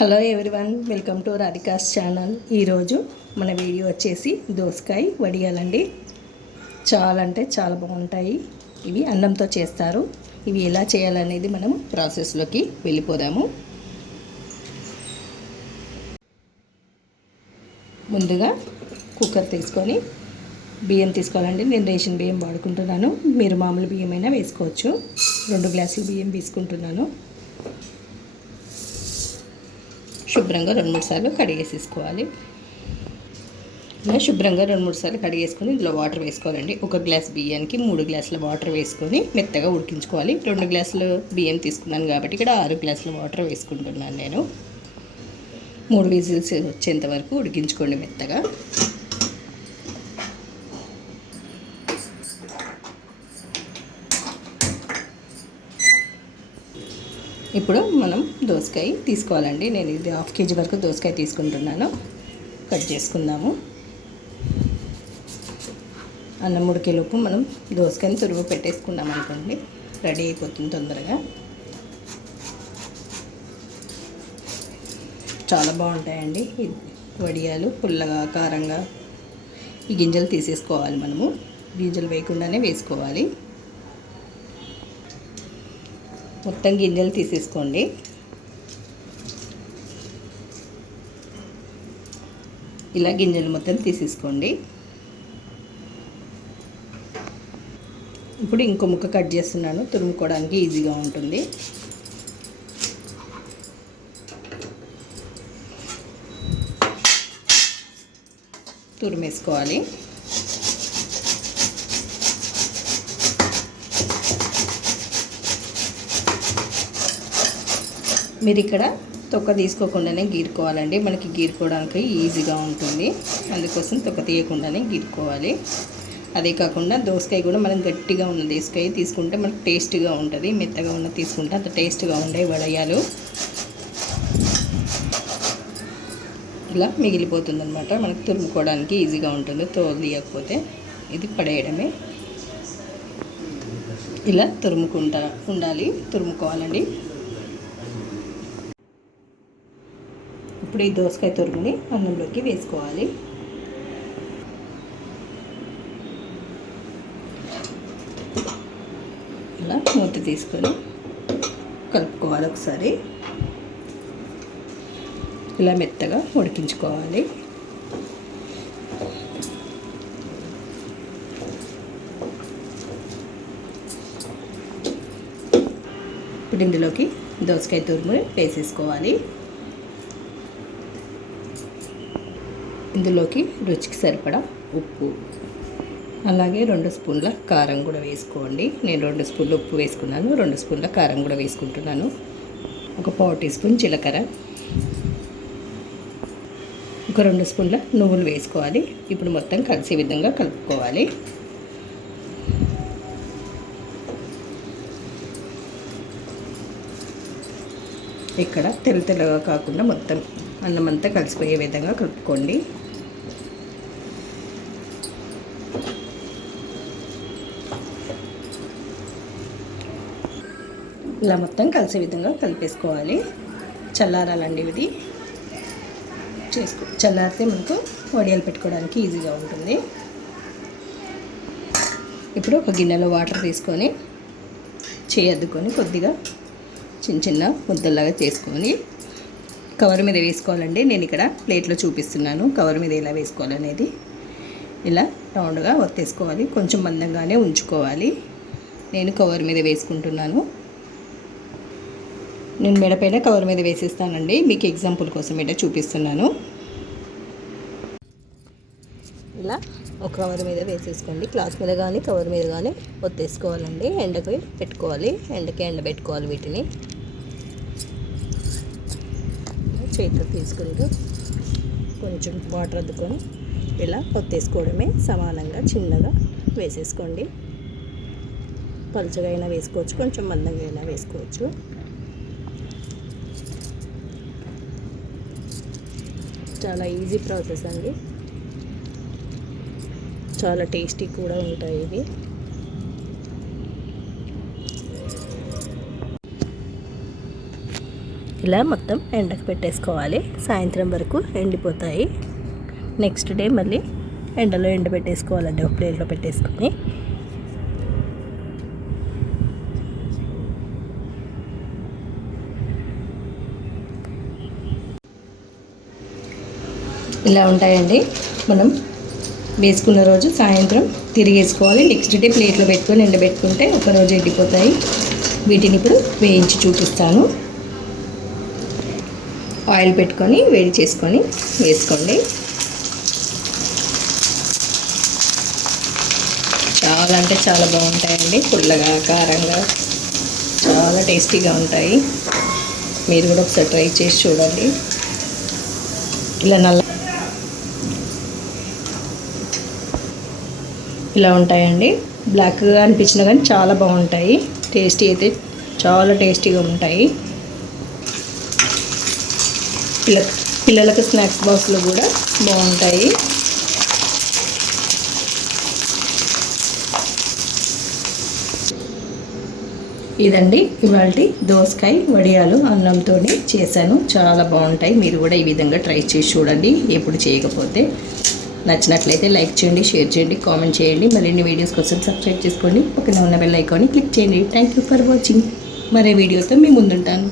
Hello everyone, welcome to Radhika's channel. ఈరోజు మన video వచ్చేసి దోసకాయ వడియాలండి. చాలా అంటే చాలా బాగుంటాయి. ఇవి అన్నంతో చేస్తారు. ఇవి ఎలా చేయాలనేది మనం ప్రాసెస్లోకి వెళ్ళిపోదాము. ముందుగా కుక్కర్ తీసుకొని బియ్యం తీసుకోవాలండి. నేను రేషన్ బియ్యం వాడుకుంటున్నాను. మీరు మామూలు బియ్యం అయినా వేసుకోవచ్చు. 2 గ్లాసులు బియ్యం తీసుకుంటున్నాను. శుభ్రంగా 2-3 సార్లు కడిగేసేసుకోవాలి. ఇలా శుభ్రంగా 2-3 సార్లు కడిగేసుకొని ఇందులో వాటర్ వేసుకోవాలండి. 1 గ్లాస్ బియ్యానికి 3 గ్లాసుల వాటర్ వేసుకొని మెత్తగా ఉడికించుకోవాలి. 2 గ్లాసులు బియ్యం తీసుకున్నాను కాబట్టి ఇక్కడ 6 గ్లాసుల వాటర్ వేసుకుంటున్నాను నేను. 3 విజిల్స్ వచ్చేంత వరకు ఉడికించుకోండి మెత్తగా. ఇప్పుడు మనం దోసకాయ తీసుకోవాలండి. నేను ఇది 1/2 కేజీ వరకు దోసకాయ తీసుకుంటున్నాను. కట్ చేసుకుందాము. అన్నం ఉడికేలోపు మనం దోసకాయని తురుగు పెట్టేసుకున్నాం అనుకోండి, రెడీ అయిపోతుంది తొందరగా. చాలా బాగుంటాయండి ఈ వడియాలు, పుల్లగా కారంగా. ఈ గింజలు తీసేసుకోవాలి. మనము గింజలు వేయకుండానే వేసుకోవాలి. మొత్తం గింజలు తీసేసుకోండి. ఇలా గింజలు మొత్తం తీసేసుకోండి. ఇప్పుడు ఇంకో ముక్క కట్ చేస్తున్నాను, తురుముకోవడానికి ఈజీగా ఉంటుంది. తురిమేసుకోవాలి. మీరు ఇక్కడ తొక్క తీసుకోకుండానే గీరుకోవాలండి. మనకి గీరుకోవడానికి ఈజీగా ఉంటుంది. అందుకోసం తొక్క తీయకుండానే గీరుకోవాలి. అదే కాకుండా దోసకాయ కూడా మనం గట్టిగా ఉన్న దోసకాయ తీసుకుంటే మనకు టేస్ట్గా ఉంటుంది. మెత్తగా ఉన్న తీసుకుంటే అంత టేస్ట్గా ఉండే వడియాలు ఇలా మిగిలిపోతుంది అనమాట. మనకు తురుముకోవడానికి ఈజీగా ఉంటుంది. తోలు తీయకపోతే ఇది పడేయడమే. ఇలా తురుముకుంటా ఉండాలి, తురుముకోవాలండి. ఇప్పుడు ఈ దోసకాయ తురుగుని అన్నంలోకి వేసుకోవాలి. ఇలా మూత తీసుకొని కలుపుకోవాలి ఒకసారి. ఇలా మెత్తగా ఉడికించుకోవాలి. ఇప్పుడు ఇందులోకి దోసకాయ తురుము వేసేసుకోవాలి. ఇందులోకి రుచికి సరిపడా ఉప్పు, అలాగే 2 స్పూన్ల కారం కూడా వేసుకోండి. నేను 2 స్పూన్ల ఉప్పు వేసుకున్నాను, 2 స్పూన్ల కారం కూడా వేసుకుంటున్నాను. ఒక 1/4 టీ స్పూన్ జీలకర్ర, ఒక 2 స్పూన్ల నువ్వులు వేసుకోవాలి. ఇప్పుడు మొత్తం కలిసే విధంగా కలుపుకోవాలి. ఇక్కడ తెల్లగా కాకుండా మొత్తం అన్నం అంతా కలిసిపోయే విధంగా కలుపుకోండి. ఇలా మొత్తం కలిసే విధంగా కలిపేసుకోవాలి. చల్లారాలండి. ఇది చల్లారితే మనకు వడియాలు పెట్టుకోవడానికి ఈజీగా ఉంటుంది. ఇప్పుడు ఒక గిన్నెలో వాటర్ తీసుకొని చేయద్దుకొని కొద్దిగా చిన్న ముద్దల్లాగా చేసుకొని కవర్ మీద వేసుకోవాలండి. నేను ఇక్కడ ప్లేట్లో చూపిస్తున్నాను కవర్ మీద ఎలా వేసుకోవాలనేది. ఇలా రౌండ్గా ఒత్తేసుకోవాలి. కొంచెం మందంగానే ఉంచుకోవాలి. నేను కవర్ మీద వేసుకుంటున్నాను. నేను మెడపైన కవర్ మీద వేసేస్తానండి. మీకు ఎగ్జాంపుల్ కోసం ఇలా చూపిస్తున్నాను. ఇలా ఒక కవర్ మీద వేసేసుకోండి. క్లాత్ మీద కానీ కవర్ మీద కానీ ఒత్తేసుకోవాలండి. ఎండకి పెట్టుకోవాలి. ఎండకి ఎండబెట్టుకోవాలి. వీటిని చేతితో తీసుకుంటూ కొంచెం వాటర్ అద్దుకొని ఇలా ఒత్తేసుకోవడమే. సమానంగా చిన్నగా వేసేసుకోండి. పలుచగా అయినా వేసుకోవచ్చు, కొంచెం మందంగా అయినా వేసుకోవచ్చు. చాలా ఈజీ ప్రాసెస్ అండి. చాలా టేస్టీ కూడా ఉంటాయి ఇవి. ఇలా మొత్తం ఎండకు పెట్టేసుకోవాలి. సాయంత్రం వరకు ఎండిపోతాయి. నెక్స్ట్ డే మళ్ళీ ఎండలో ఎండబెట్టేసుకోవాలండి. ఒక ప్లేట్లో పెట్టేసుకొని ఇలా ఉంటాయండి. మనం వేసుకున్న రోజు సాయంత్రం తిరిగేసుకోవాలి. నెక్స్ట్ డే ప్లేట్లో పెట్టుకొని ఎండబెట్టుకుంటే ఒకరోజు ఎండిపోతాయి. వీటిని ఇప్పుడు వేయించి చూపిస్తాను. ఆయిల్ పెట్టుకొని వేడి చేసుకొని వేసుకోండి. చాలా అంటే చాలా బాగుంటాయండి. పుల్లగా కారంగా చాలా టేస్టీగా ఉంటాయి. మీరు కూడా ఒకసారి ట్రై చేసి చూడండి. ఇలా ఉంటాయండి. బ్లాక్గా అనిపించినా కానీ చాలా బాగుంటాయి. టేస్టీ అయితే చాలా టేస్టీగా ఉంటాయి. పిల్లలకు స్నాక్స్ బాక్స్లో కూడా బాగుంటాయి. ఇదండి ఇవాల్టి దోసకాయ వడియాలు అన్నంతో చేశాను. చాలా బాగుంటాయి. మీరు కూడా ఈ విధంగా ట్రై చేసి చూడండి. ఎప్పుడు చేయకపోతే. నచ్చినట్లయితే లైక్ చేయండి, షేర్ చేయండి, కామెంట్ చేయండి. మరిన్ని వీడియోస్ కోసం సబ్స్క్రైబ్ చేసుకోండి. పక్కన ఉన్న బెల్ ఐకాన్ని క్లిక్ చేయండి. Thank you for watching. మరే వీడియోతో మీ ముందుంటాను.